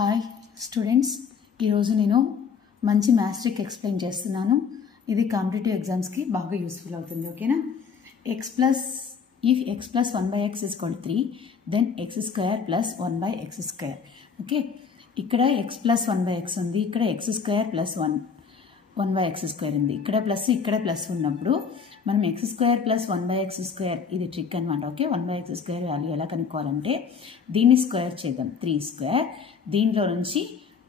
Hi students, ఈరోజు నేను మంచి మ్యాథ్స్ ట్రిక్ ఎక్స్ప్లెయిన్ చేస్తున్నాను. ఇది కాంపిటేటివ్ ఎగ్జామ్స్కి బాగా యూస్ఫుల్ అవుతుంది. ఓకేనా? if x plus 1 by x is equal to 3, then x square plus 1 by x square. Okay, ఇక్కడ x plus 1 by x ఉంది, ఇక్కడ x square plus 1 by x square ఉంది, ఇక్కడ ప్లస్ ఇక్కడ ప్లస్ ఉన్నప్పుడు మనం x square plus 1 by x square ఇది trick అనమాట. Okay, 1 by x square value ఎలా కనుక్కోవాలంటే దీన్ని స్క్వేర్ చేద్దాం, 3 స్క్వేర్, దీంట్లో నుంచి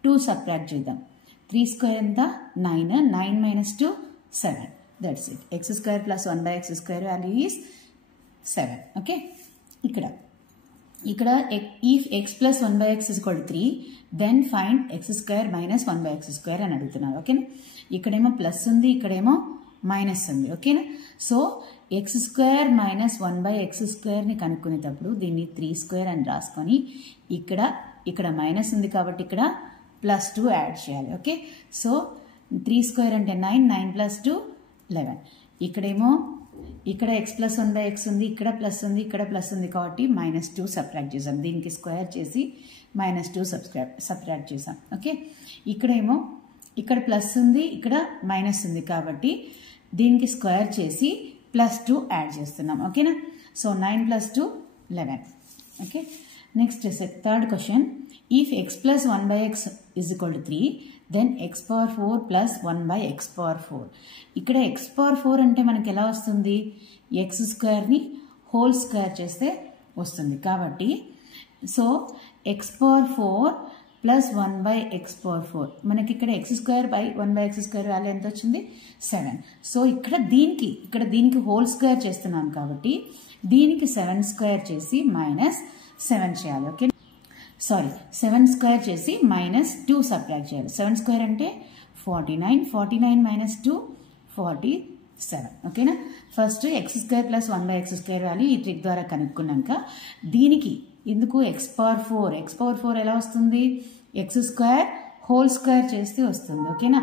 2 సబ్ట్రాక్ట్ చేద్దాం. 3 స్క్వేర్ ఎంత? 9, 9 minus 2 7. That's it. x square plus 1 by x square value is 7. Okay, ఇక్కడ if x plus 1 by x is equal to 3, then find x square minus 1 by x square అని అడుగుతున్నారు. ఓకేనా? ఇక్కడేమో plus ఉంది, ఇక్కడేమో minus ఉంది. ఓకేనా? So X square minus 1 by x square ని కనుక్కునేటప్పుడు దీన్ని 3 స్క్వేర్ అని రాసుకొని ఇక్కడ మైనస్ ఉంది కాబట్టి ఇక్కడ ప్లస్ 2 యాడ్ చేయాలి. ఓకే, సో 3 స్క్వేర్ అంటే 9, 9 plus 2 11. ఇక్కడ x plus 1 by x ఉంది, ఇక్కడ ప్లస్ ఉంది, ఇక్కడ ప్లస్ ఉంది కాబట్టి -2 సబ్ట్రాక్ట్ చేసాం. దీనికి స్క్వేర్ చేసి -2 సబ్ట్రాక్ట్ చేసాం. ఓకే, ఇక్కడ ప్లస్ ఉంది, ఇక్కడ మైనస్ ఉంది కాబట్టి దీనికి స్క్వేర్ చేసి +2 యాడ్ చేస్తున్నాం. ఓకేనా? So 9 plus 2 11. Okay, next third question. if x plus 1 by x is equal to 3, then x power 4 plus 1 by x power 4. ఇక్కడ x power 4 అంటే మనకి ఎలా వస్తుంది? x స్క్వేర్ని హోల్ స్క్వేర్ చేస్తే వస్తుంది. కాబట్టి so x power 4 plus 1 by x power 4, మనకి ఇక్కడ x square by 1 by x square value ఎంత వచ్చింది? 7. సో ఇక్కడ దీనికి హోల్ స్క్వేర్ చేస్తున్నాం కాబట్టి దీనికి 7 స్క్వేర్ చేసి -7 చేయాలి. ఓకే, 7 స్క్వేర్ చేసి -2 సబ్ట్రాక్ట్ చేయాలి. 7 స్క్వేర్ అంటే 49, 49 minus 2 47. ఓకేనా? First x square plus 1 by x square value ఈ ట్రిక్ ద్వారా కనుక్కున్నాక దీనికి ఎందుకు x పవర్ 4 ఎలా వస్తుంది? x స్క్వేర్ హోల్ స్క్వేర్ చేస్తే వస్తుంది. ఓకేనా?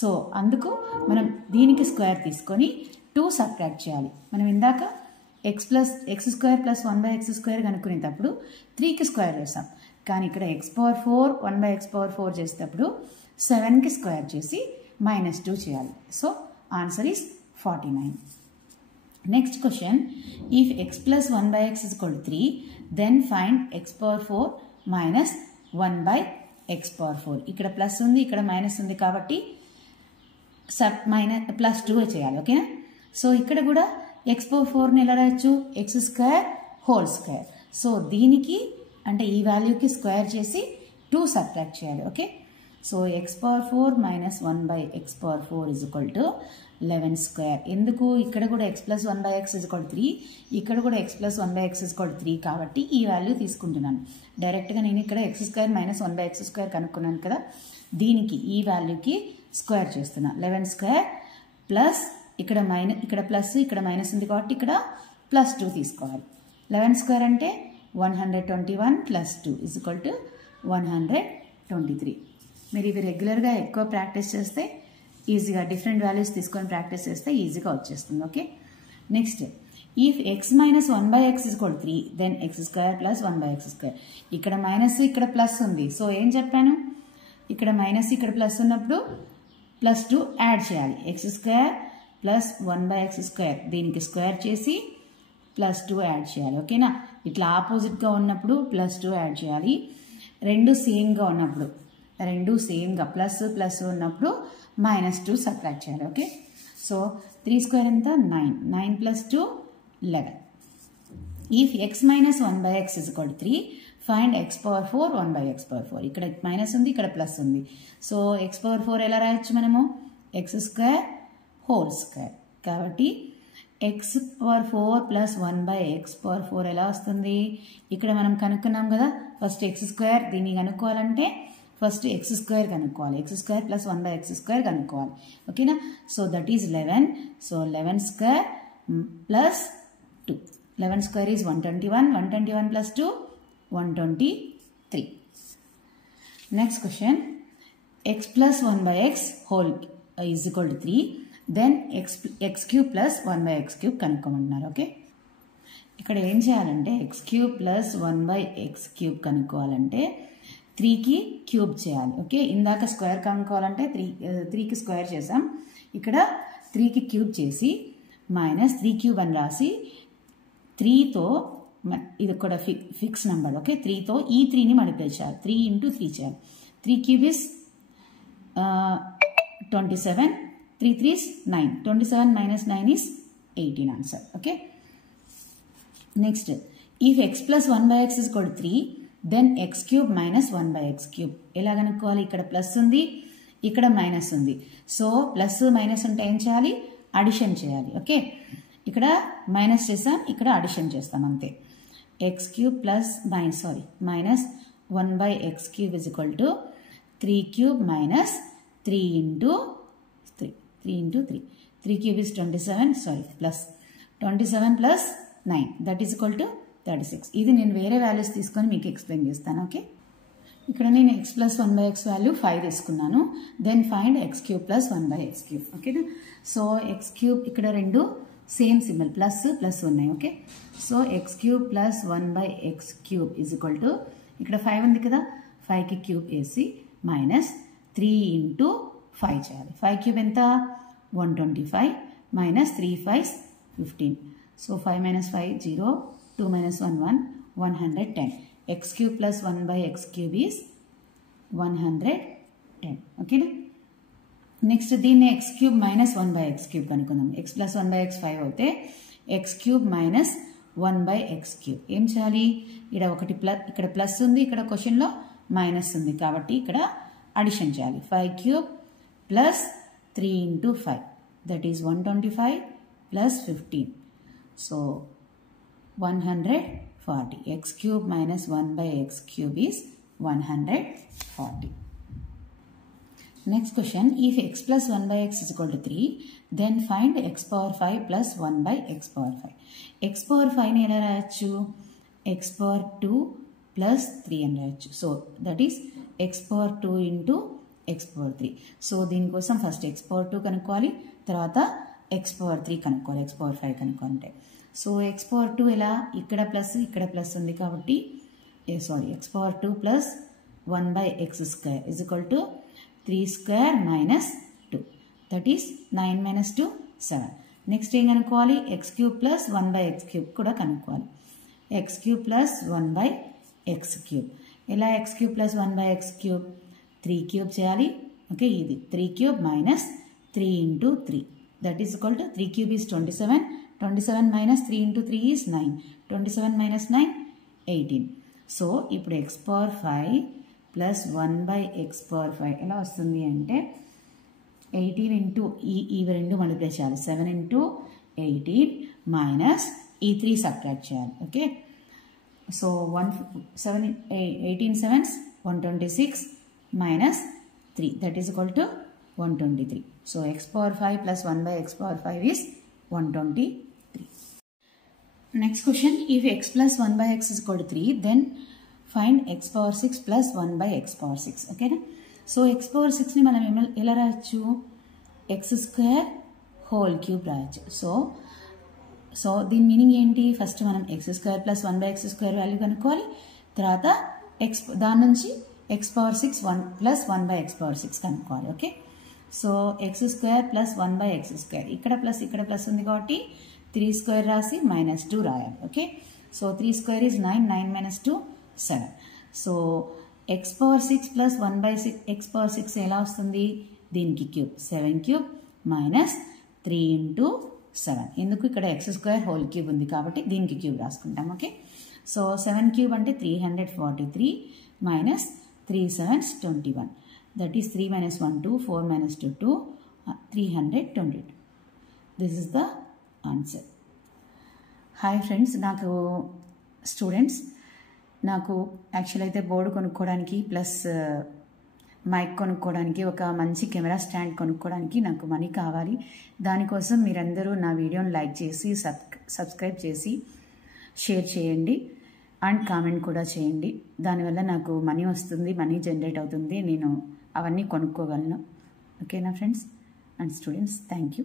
సో అందుకు మనం దీనికి స్క్వేర్ తీసుకొని 2 సబ్ట్రాక్ట్ చేయాలి. మనం ఇందాక x square plus 1 by x square కనుక్కునేటప్పుడు 3కి స్క్వేర్ చేస్తాం, కానీ ఇక్కడ x power 4 1 by x power 4 చేసేటప్పుడు 7కి స్క్వేర్ చేసి -2 చేయాలి. So answer is 49. Next question. if x plus 1 by x is equal to 3, then find x power 4 minus 1 by x power 4. ఇక్కడ ప్లస్ ఉంది, ఇక్కడ మైనస్ ఉంది కాబట్టి +2 చేయాలి. ఓకేనా? సో ఇక్కడ కూడా x power 4ని ఎలా రాయొచ్చు? x square whole square. So దీనికి అంటే ఈ వాల్యూకి స్క్వేర్ చేసి 2 సబ్ట్రాక్ట్ చేయాలి. Okay, so x power 4 minus 1 by x power 4 is equal to 11 square. ఎందుకు? ఇక్కడ కూడా x plus 1 by x is equal to 3, ఇక్కడ కూడా x plus 1 by x is equal to 3 కాబట్టి ఈ వాల్యూ తీసుకుంటున్నాను. డైరెక్ట్గా నేను ఇక్కడ x square minus 1 by x square కనుక్కున్నాను కదా, దీనికి ఈ వాల్యూకి స్క్వేర్ చేస్తున్నా. 11 స్క్వేర్ ప్లస్ ఇక్కడ ప్లస్ ఇక్కడ మైనస్ ఉంది కాబట్టి ఇక్కడ +2 తీసుకోవాలి. 11 స్క్వేర్ అంటే 121 plus 2 is equal to 123. మీరు ఇవి రెగ్యులర్గా ఎక్కువ ప్రాక్టీస్ చేస్తే ఈజీగా డిఫరెంట్ వాల్యూస్ తీసుకొని ప్రాక్టీస్ చేస్తే ఈజీగా వచ్చేస్తుంది. Okay, next. if x minus 1 by x is equal to 3, then x square plus 1 by x square. ఇక్కడ మైనస్ ఇక్కడ ప్లస్ ఉంది. సో ఏం చెప్పాను? ఇక్కడ మైనస్ ఇక్కడ ప్లస్ ఉన్నప్పుడు +2 యాడ్ చేయాలి. x square plus 1 by x square దీనికి స్క్వేర్ చేసి +2 యాడ్ చేయాలి. ఓకేనా? ఇట్లా ఆపోజిట్గా ఉన్నప్పుడు +2 యాడ్ చేయాలి. రెండు సేమ్గా ఉన్నప్పుడు ప్లస్ ఉన్నప్పుడు -2 సబ్ట్రాక్ట్ చేయాలి. ఓకే, సో 3 స్క్వేర్ ఎంత? 9, 9 plus 2 11. if x minus 1 by x is equal to 3, find x power 4 1 by x power 4. ఇక్కడ మైనస్ ఉంది, ఇక్కడ ప్లస్ ఉంది. సో x power 4 ఎలా రాయొచ్చు మనము? x స్క్వేర్ హోల్ స్క్వేర్ కాబట్టి x power 4 plus 1 by x power 4 ఎలా వస్తుంది? ఇక్కడ మనం కనుక్కున్నాం కదా, ఫస్ట్ x స్క్వేర్ దీన్ని కనుక్కోవాలంటే ఫస్ట్ x స్క్వేర్ కనుక్కోవాలి. x square plus 1 by x square కనుక్కోవాలి. ఓకేనా? So that is 11. So 11 square plus 2, 11 square is 121, 121 plus 2 123. Next question. x plus 1 by x whole is equal to 3, then x cube plus 1 by x cube కనుక్కోమంటున్నారు. Okay, ఇక్కడ ఏం చేయాలంటే x cube plus 1 by x cube కనుక్కోవాలంటే 3కి cube చేయాలి. Okay, ఇందాక square కనుక్కోవాలంటే 3కి square చేసాం. ఇక్కడ 3కి క్యూబ్ చేసి మైనస్ 3 క్యూబ్ అని రాసి 3తో ఇది కూడా ఫిక్స్ నెంబర్. ఓకే, 3తో ఈ 3ని మల్టిప్లై చేయాలి. 3 ఇంటూ 3 చేయాలి. 3 cube is 27, 3 3s 9. 27 minus 9 is 18 answer. Okay. Next, if x plus 1 by x is equal to 3, then x cube minus 1 by x cube. ఎలా కనుక్కోవాలి? ఇక్కడ ప్లస్ ఉంది, ఇక్కడ మైనస్ ఉంది. సో ప్లస్ మైనస్ ఉంటే ఏం చేయాలి? అడిషన్ చేయాలి. ఓకే, ఇక్కడ మైనస్ చేస్తాం, ఇక్కడ అడిషన్ చేస్తాం అంతే. X cube plus minus 1 by x cube is equal to 3 cube minus 3 into 3. 3 into 3. 3 cube is 27, plus 27 plus 9. That is equal to 36. ఇది నేను వేరే వాల్యూస్ తీసుకొని మీకు ఎక్స్ప్లెయిన్ చేస్తాను. ఓకే, ఇక్కడ నేను x plus 1 by x value 5 తీసుకున్నాను. Then find x cube plus 1 by x cube. ఓకేనా? సో x cube ఇక్కడ రెండు సేమ్ సింబల్ ప్లస్ ప్లస్ ఉన్నాయి. Okay, so x cube plus 1 by x cube is equal to ఇక్కడ 5 ఉంది కదా, 5కి cube వేసి మైనస్ 3 into 5 చేయాలి. 5 క్యూబ్ ఎంత? 125 minus 3 5s 15. So 5 minus 5 0, 2 minus 1 1, 110. x cube plus 1 by x cube is 110. ఓకేనా? Next దీన్ని x cube minus 1 by x cube కనుక్కుందాం. x plus 1 by x 5 అవుతే x cube minus 1 by x cube ఏం చేయాలి? ఇక్కడ plus ఉంది, ఇక్కడ క్వశ్చన్లో మైనస్ ఉంది కాబట్టి ఇక్కడ అడిషన్ చేయాలి. 5 cube plus 3 into 5, that is 125 plus 15. So 140. X cube minus 1 by x cube is 140. Next question, if x plus 1 by x is equal to 3, then find x power 5 plus 1 by x power 5. x power 5 ని ఎలా రాయొచ్చు? x power 2 plus 3 అని రాయొచ్చు. So that is x power 2 into x power 3. So దీనికోసం first x power 2 కనుక్కోవాలి, తర్వాత x power 3 కనుక్కోవాలి, x power 5 కనుక్కోవాలంటే. సో x power 2 ఎలా? ఇక్కడ ప్లస్ ఉంది కాబట్టి x power 2 plus 1 by x square is equal to 3 square minus 2. That is 9 minus 2, 7. Next ఏం కనుక్కోవాలి? x cube plus 1 by x cube కూడా కనుక్కోవాలి. x cube plus 1 by x cube. ఎలా x cube plus 1 by x cube? 3 cube చేయాలి. Okay, ఇది 3 cube minus 3 into 3. That is equal to 3 cube is 27. 27 minus 3 into 3 is 9. 27 minus 9, 18. So ఇప్పుడు x power 5 plus 1 by x power 5 ఎలా వస్తుంది అంటే 18 into ఇవి రెండు multiply చేయాలి. 7 into 18 మైనస్ ఈ 3 సబ్ట్రాక్ట్ చేయాలి. Okay, so 18 7s 126 minus 3, that is equal to 123. So x power 5 plus 1 by x power 5 is 123. Next question, if x plus 1 by x is equal to 3, then find x power 6 plus 1 by x power 6. ఓకేనా? So x power 6ని మనం ఎలా రాయొచ్చు? x square whole cube రాయొచ్చు. So దీని meaning ఏంటి? First మనం x square plus 1 by x square value కనుక్కోవాలి, తర్వాత దాని నుంచి x power 6 1 plus 1 by x power 6 కనుక్కోవాలి. Okay, so x square plus 1 by x square ఇక్కడ ప్లస్ ఉంది కాబట్టి 3 square రాసి minus 2 రాయాలి. Okay, so 3 square is 9, 9 minus 2, 7. So x power 6 plus 1 by x power 6 ఎలా వస్తుంది? దీనికి క్యూబ్ 7 క్యూబ్ మైనస్ 3 into 7. ఎందుకు? ఇక్కడ x square whole cube ఉంది కాబట్టి దీనికి క్యూబ్ రాసుకుంటాం. ఓకే, సో 7 క్యూబ్ అంటే 343 minus 3 7s 21. That is 3 minus 1 2, 4 minus 2 2, 322. This is the answer. Hi friends, నాకు యాక్చువల్ అయితే బోర్డు కొనుక్కోవడానికి ప్లస్ మైక్ కొనుక్కోవడానికి ఒక మంచి కెమెరా స్టాండ్ కొనుక్కోవడానికి నాకు మనీ కావాలి. దానికోసం మీరందరూ నా వీడియోని లైక్ చేసి సబ్స్క్రైబ్ చేసి షేర్ చేయండి అండ్ కామెంట్ కూడా చేయండి. దానివల్ల నాకు మనీ వస్తుంది, మనీ జనరేట్ అవుతుంది, నేను అవన్నీ కొనుక్కోగలను. ఓకేనా friends and students, thank you.